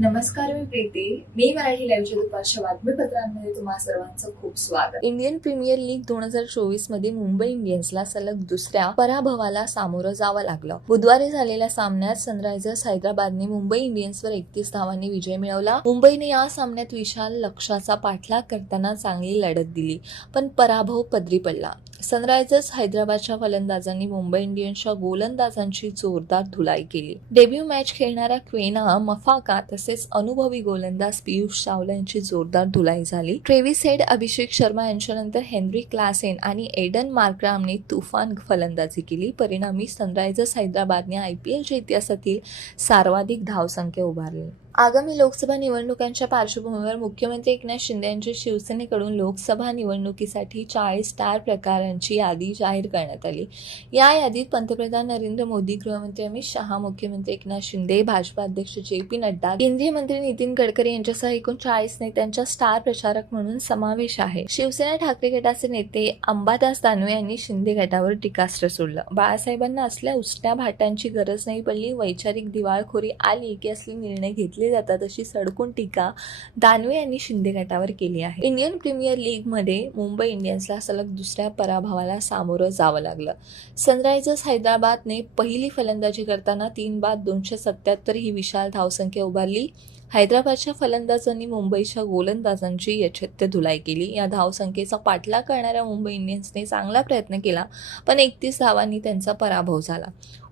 नमस्कार मी प्रीती. मी मराठी लाईव्हच्या दुपारच्या बातमीपत्रांमध्ये तुम्हा सर्वांचं खूप स्वागत. इंडियन प्रीमियर लीग दोन हजार चोवीसमध्ये मुंबई इंडियन्सला सलग दुसऱ्या पराभवाला सामोरं जावं लागलं. बुधवारी झालेल्या सामन्यात सनरायझर्स हैदराबादने मुंबई इंडियन्सवर एकतीस धावांनी विजय मिळवला. मुंबईने या सामन्यात विशाल लक्ष्याचा पाठलाग करताना चांगली लढत दिली पण पराभव पदरी पडला. सनरायझर्स हैदराबादच्या फलंदाजांनी मुंबई इंडियन्सच्या गोलंदाजांची जोरदार धुलाई केली. डेब्यू मॅच खेळणाऱ्या क्वेना मफाका तसेच अनुभवी गोलंदाज पियुष चावला यांची जोरदार धुलाई झाली. ट्रेव्हिस हेड अभिषेक शर्मा यांच्यानंतर हेनरी क्लासेन आणि एडन मार्क्रामने तुफान फलंदाजी केली. परिणामी सनरायझर्स हैदराबादने आय पी एलच्या इतिहासातील सर्वाधिक धावसंख्या उभारली. आगामी लोकसभा निवडणुकांच्या पार्श्वभूमीवर मुख्यमंत्री एकनाथ शिंदे यांच्या शिवसेनेकडून लोकसभा निवडणुकीसाठी चाळीस स्टार प्रकारांची यादी जाहीर करण्यात आली. या यादीत पंतप्रधान नरेंद्र मोदी गृहमंत्री अमित शहा मुख्यमंत्री एकनाथ शिंदे भाजपा अध्यक्ष जे पी नड्डा केंद्रीय मंत्री नितीन गडकरी यांच्यासह एकूण चाळीस नेत्यांच्या स्टार प्रचारक म्हणून समावेश आहे. शिवसेना ठाकरे गटाचे नेते अंबादास दानवे यांनी शिंदे गटावर टीकास्त्र सोडलं. बाळासाहेबांना असल्या उष्ट्या भाटांची गरज नाही पडली. वैचारिक दिवाळखोरी आली की असले निर्णय घेतले जातात अशी सडकून टीका दानवे यांनी शिंदे गटावर केली आहे. इंडियन प्रीमियर लीगमध्ये मुंबई इंडियन्सला सलग दुसऱ्या पराभवाला सामोरं जावं लागलं. सनरायझर्स हैदराबादने पहिली फलंदाजी करताना तीन बाद दोनशे सत्याहत्तर ही विशाल धावसंख्या उभारली. हैदराबादच्या फलंदाजांनी मुंबईच्या गोलंदाजांची यच्छत्य धुलाई केली. या धावसंख्येचा पाठलाग करणाऱ्या मुंबई इंडियन्सने चांगला प्रयत्न केला पण एकतीस धावांनी त्यांचा पराभव झाला.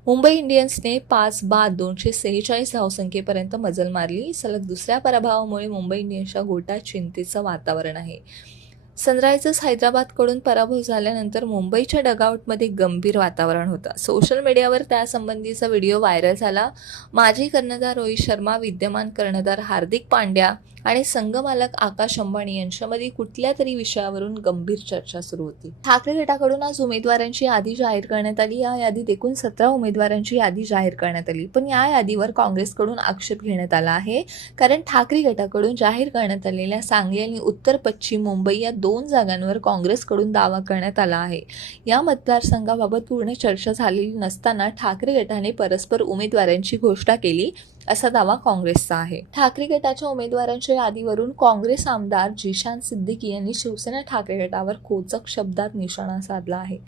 मुंबई इंडियन्सने पाच बाद दोनशे सेहेचाळीस धावसंख्येपर्यंत मजल मारली. सलग दुसऱ्या पराभवामुळे मुंबई इंडियन्सच्या गोटात चिंतेचं वातावरण आहे. सनरायझर्स हैदराबादकडून पराभव झाल्यानंतर मुंबईच्या डगआउटमध्ये गंभीर वातावरण होतं. सोशल मीडियावर त्यासंबंधीचा व्हिडिओ व्हायरल झाला. माजी कर्णधार रोहित शर्मा विद्यमान कर्णधार हार्दिक पांड्या आणि संघमालक आकाश अंबानी यांच्यामध्ये कुठल्या तरी विषयावरून गंभीर चर्चा सुरू होती. ठाकरे गटाकडून आज उमेदवारांची यादी जाहीर करण्यात आली. या यादीत एकूण सतरा उमेदवारांची यादी जाहीर करण्यात आली. पण या यादीवर काँग्रेसकडून आक्षेप घेण्यात आला आहे. कारण ठाकरे गटाकडून जाहीर करण्यात आलेल्या सांगली आणि उत्तर पश्चिम मुंबई या दोन जागांवर काँग्रेसकडून दावा करण्यात आला आहे. या मतदारसंघाबाबत पूर्ण चर्चा झालेली नसताना ठाकरे गटाने परस्पर उमेदवारांची घोषणा केली. असा दावा काँग्रेसचा आहे. ठाकरे गटाच्या उमेदवारांच्या यादीवरून काँग्रेस आमदार जिशान सिद्दीकी यांनी शिवसेना ठाकरे गटावर कोचक शब्दात निशाणा साधला आहे.